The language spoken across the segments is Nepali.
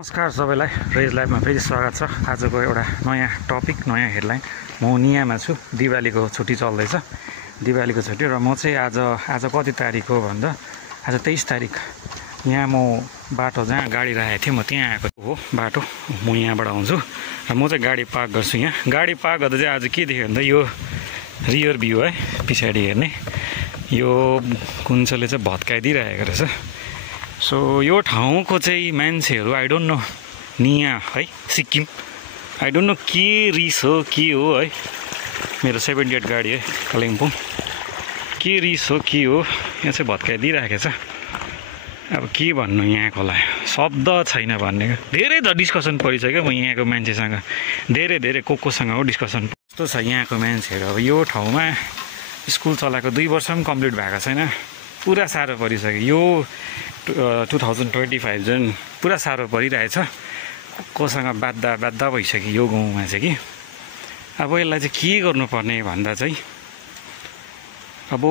नमस्कार सबैलाई रेज लाइभमा फेरि स्वागत छ। आजको एउटा नयाँ टपिक, नयाँ हेडलाइन। म नियामा छु, दिवालीको छुट्टी चल्दैछ, दिवालीको छुट्टी। र म चाहिँ आज कति तारिक हो भन्दा आज 23 तारिक यहाँ म बाटो जहाँ गाडी राखेको थिएँ म त्यहाँ आएको हो बाटो। म यहाँबाट आउँछु र म चाहिँ गाडी पार्क गर्छु यहाँ। गाडी पार्क गर्दा चाहिँ आज के देख्यो भन्दा यो रियर भ्यू है, पछाडि हेर्ने यो कुन्चोले चाहिँ भत्काइदिइरहेको रहेछ। सो यो ठाउँको चाहिँ मान्छेहरू आई डोन्ट नो, निया है सिक्किम, आई डोन्ट नो के रिस हो के हो है। मेरो 78 गाडी है कालिम्पोङ, के रिस हो के हो यहाँ चाहिँ भत्काइदिइराखेको छ। अब के भन्नु यहाँकोलाई, शब्द छैन भन्ने। धेरै डिस्कसन परिसक्यो म यहाँको मान्छेसँग, धेरै कोसँग हो डिस्कसन। कस्तो छ यहाँको मान्छेहरू। अब यो ठाउँमा स्कुल चलाएको 2 वर्ष पनि कम्प्लिट भएको छैन, पुरा साह्रो परिसक्यो। यो 2025 जुन पुरा साह्रो परिरहेछ, कोसँग बाध्दा भइसक्यो यो गाउँमा चाहिँ कि। अब यसलाई चाहिँ के गर्नुपर्ने भन्दा चाहिँ अब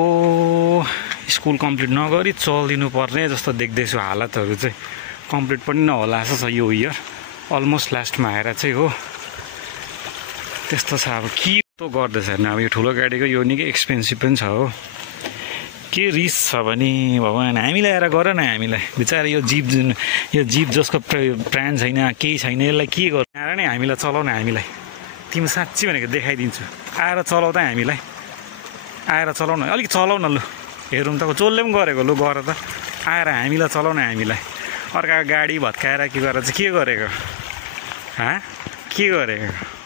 स्कुल कम्प्लिट नगरी चलिदिनु पर्ने जस्तो देख्दैछु हालतहरू चाहिँ। कम्प्लिट पनि नहोला जस्तो छ यो इयर, अलमोस्ट लास्टमा आएर चाहिँ हो त्यस्तो छ। अब के त गर्दैछ होइन। अब यो ठुलो गाडीको यो निकै एक्सपेन्सिभ पनि छ हो। के रिस छ भने भगवान् हामीलाई आएर गर न, हामीलाई बिचारा यो जीव जसको प्राण छैन केही छैन, यसलाई के गर्नु आएर नै हामीलाई चलाउन। हामीलाई तिमी साँच्ची भनेको देखाइदिन्छु, आएर चलाउ त हामीलाई, आएर चलाउन, अलिक चलाउन लु। हेरौँ त चोलले पनि गरेको लु, गर त आएर हामीलाई चलाउन। हामीलाई अर्काको गाडी भत्काएर के गरेर चाहिँ के गरेको, के गरेको।